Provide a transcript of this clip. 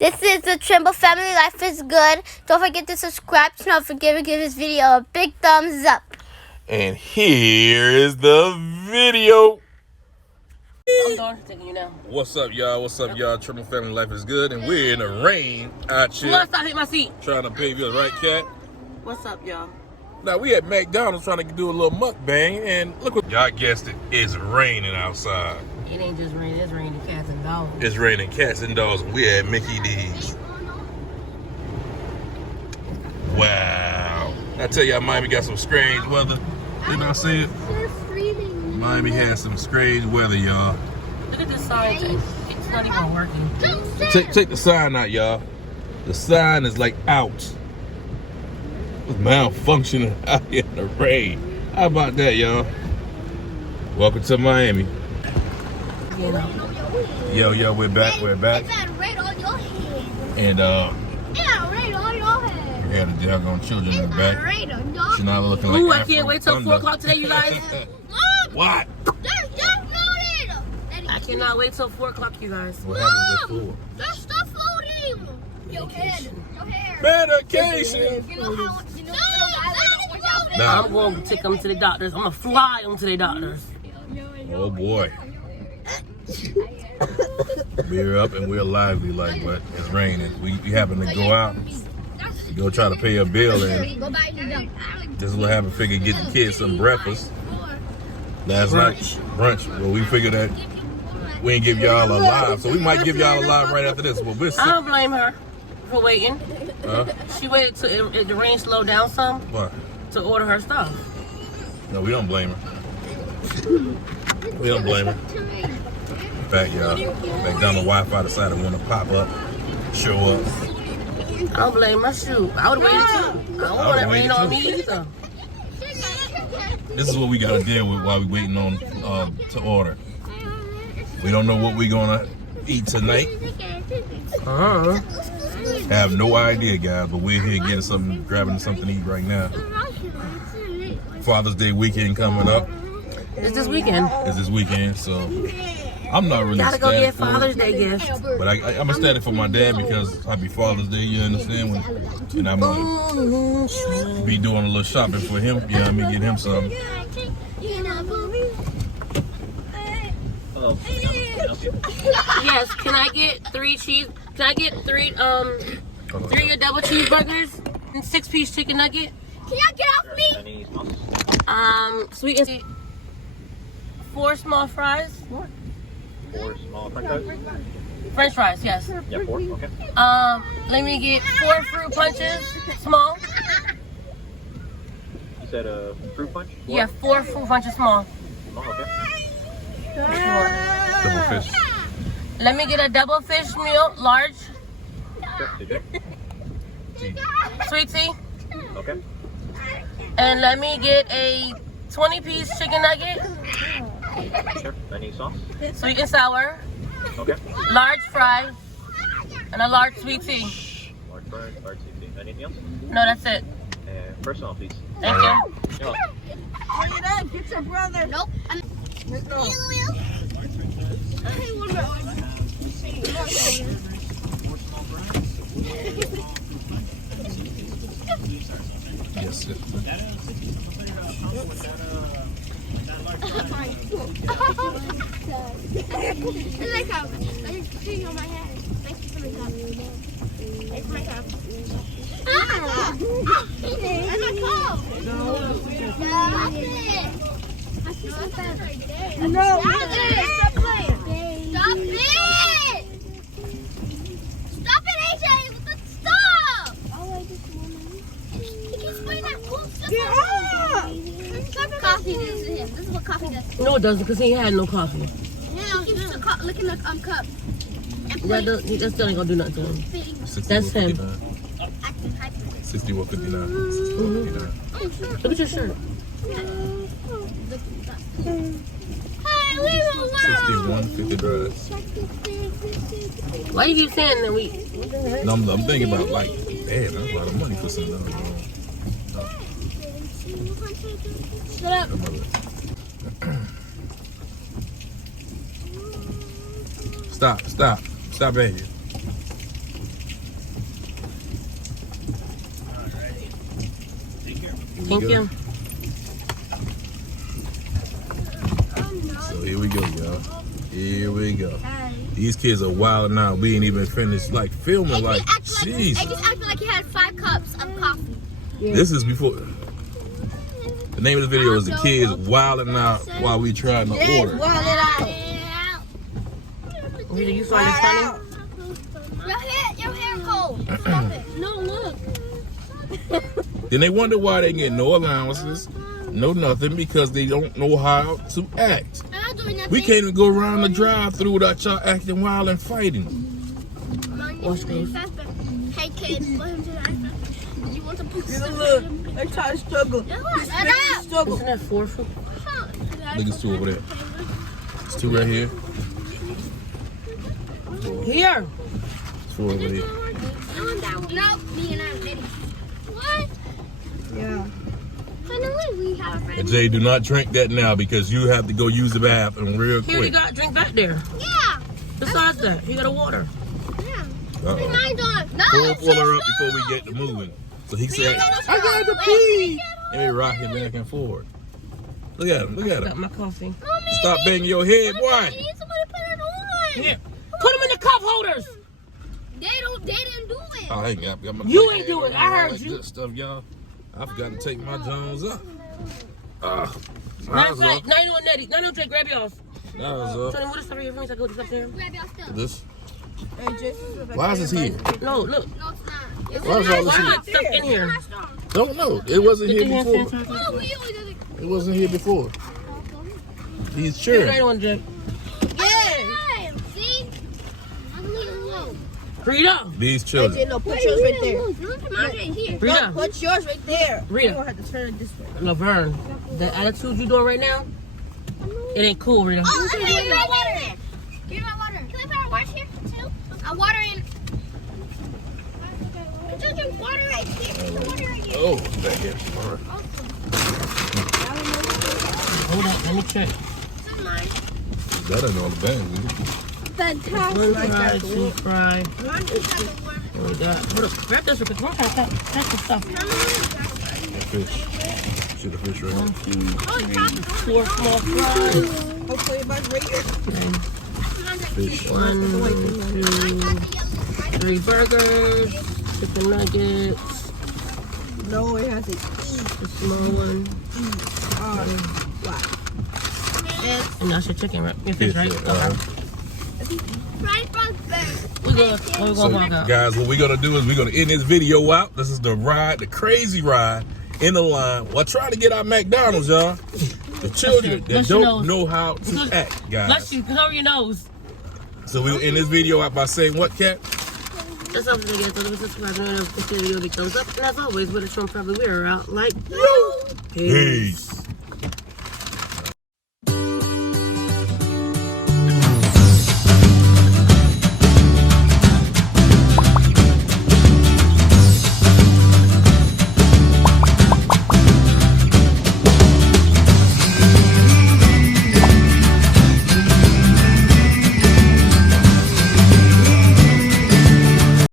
This is the Trimble family. Life is good. Don't forget to subscribe. Don't forget to give this video a big thumbs up. And here is the video. I'm done taking you now. What's up, y'all? What's up, y'all? Trimble family. Life is good, and we're in the rain out here. Plus, I hit my seat. Trying to pay you the right cat. What's up, y'all? Now we at McDonald's trying to do a little mukbang, and look what y'all guessed it. It's raining outside. It ain't just raining. It's raining cats and dogs. It's raining cats and dogs. We're at Mickey D's. Wow. I tell y'all, Miami got some strange weather. Didn't I say it? Miami has some strange weather, y'all. Look at this sign. It's not even working. Take the sign out, y'all. The sign is like out. It's malfunctioning out here in the rain. How about that, y'all? Welcome to Miami. You know. Yo, we're back. And we had the doggone children in the back. She's not looking like Ooh, I African can't wait till thunder. 4 o'clock today, you guys. What? I cannot wait till 4 o'clock, you guys. What happens at 4? There's stuff floating. Your hair. Medication. Nah. I'm going to take them to the doctors. I'm going to fly them to the doctors. Oh boy. We're up and we're lively, like, but it's raining. We happen to go out, go try to pay a bill, and this is what happened. Figured get the kids some breakfast last night, brunch. Well, we figured that we ain't give y'all a live, so we might give y'all a live right after this. But we're I don't blame her for waiting. Huh? She waited till the rain slowed down some What? to order her stuff. No, we don't blame her. We don't blame her. In fact, y'all, McDonald's Wi-Fi decided to want to pop up, show up. I don't blame her. Shoot, I would have waited too. I don't want it rain on me either. This is what we got to deal with while we waiting on to order. We don't know what we're gonna eat tonight. Have no idea, guys, but we're here getting something, grabbing something to eat right now. Father's Day weekend coming up. It's this weekend. It's this weekend, so I'm not really Gotta go standing get Father's Day gifts. But I'm standing for my dad because happy Father's Day, you understand? And I'm gonna be doing a little shopping for him. You know what I mean? Get him something. Yes, can I get 3 cheese? Can I get 3 double cheeseburgers and 6-piece chicken nugget? Can y'all get off me? Sweet and sweet. 4 small fries. 4 small french fries? French fries, yes. Yeah, 4, okay. Let me get 4 fruit punches, small. You said a fruit punch? 4? Yeah, 4 fruit punches, small. Oh, okay. Double fish. Let me get a double fish meal, large. Okay. Sweet tea. Okay. And let me get a 20-piece chicken nugget. Sure. Any sauce? Sweet and sour. Okay. Large fry. And a large sweet tea. Large fries, large seafood. Anything else? No, that's it. And personal, please. Thank you. You're welcome. Get your brother. Nope. Yes, sir. It's like a thing on my head. Thank you for the cup. It's my cup. It's my cup. No. Stop it. No. Stop playing. Stop it. Stop it, AJ. Stop. He keeps putting that cool stuff on. Coffee does to him. This is what coffee does. No, it doesn't, because he ain't had no coffee. No, he keeps licking the cup. That still ain't gonna do nothing to him. That's him. 61.59. Look at your shirt. 61.59. Why you keep saying that we? No, I'm thinking about, like, damn, that's a lot of money for something. Shut up. Stop begging. Thank you. So here we go, y'all. Here we go. These kids are wilding out. We ain't even finished like filming. Like, jeez. I just acted like he had 5 cups of coffee. This is before. The name of the video is the kids wilding out while we trying to order. Rita, you find it funny? Your hair cold. Stop it. No, look. Then they wonder why they get no allowances, no nothing, because they don't know how to act. I'm not doing nothing. We can't even go around the drive-through without y'all acting wild and fighting. Watch this. Hey, kid. You want some pizza? Look, they try to struggle. Struggle. Isn't that 4 food? Look, it's 2 over there. It's 2 right here. Here. It's 4 over here. No, me and I'm ready. What? Yeah. Finally, we have a friend. And Jay, do not drink that now because you have to go use the bathroom real Here, you quick. got a drink back there. Yeah. Besides that, you got a water. Yeah. Uh-oh. Mine on. No, Pull her up before we get to moving. So he said, I got to pee. And he rocking back and forth. Look at him. Look at Got him. my coffee. Mommy, Stop banging your head, boy. I need somebody to put it on. Here. Put them in the cup holders. They didn't do it. Oh, I ain't got my You ain't do it. I heard like you. Good stuff, y'all. I forgot to take my Jones up. Matter of fact, now you want Nettie. No, no, Jay, grab yours. That Tell them what is over here for me so I go to up there. Grab your stuff. this. Hey, Jason, Why is this here? No, look. No, it's not. It's Why is all this Why here? not stuff in here? Don't know. It wasn't here Get the hand before. sanitizer. Oh, we always do it. It wasn't here before. He's Here, sure. right on, Jay. Yeah. See? I'm leaving alone. Rita. These Hey, children. no, put yours right there. Look at mine right here. No, Rita. put yours right there. Rita. You're gonna have to turn it this way. Laverne, the attitude you doing right now, it ain't cool, Rita. Oh, give me my water. Give me my water. Can I put our water here too? Water in. Just water right here. Water right here. Oh, back here. All right. Hold on, let me check. This is mine. That ain't all the bags, is it? Fantastic. One fry, 2 fry. Mine just has a warm. What we got? Hold up, grab this real quick. Come on, catch the stuff. That fish. See the fish right here. 4 small fries. Hopefully, everybody's right here. Fish. 1, 2, 3 burgers, chicken nuggets, No, it has to eat. the small one, Wow. and that's your chicken, right? Your fish, right? Uh-huh. We're going So, to walk out. guys, what we're gonna do is we're gonna end this video out. This is the ride, the crazy ride in the line while trying to get our McDonald's, y'all. The children that Bless your don't nose. know how to act, Bless guys. you, cover your nose. So we'll end this video out by saying what, Cat? That's all for the video. So leave a subscribe and if this video becomes up. And as always, with a Trump probably we're out like Peace.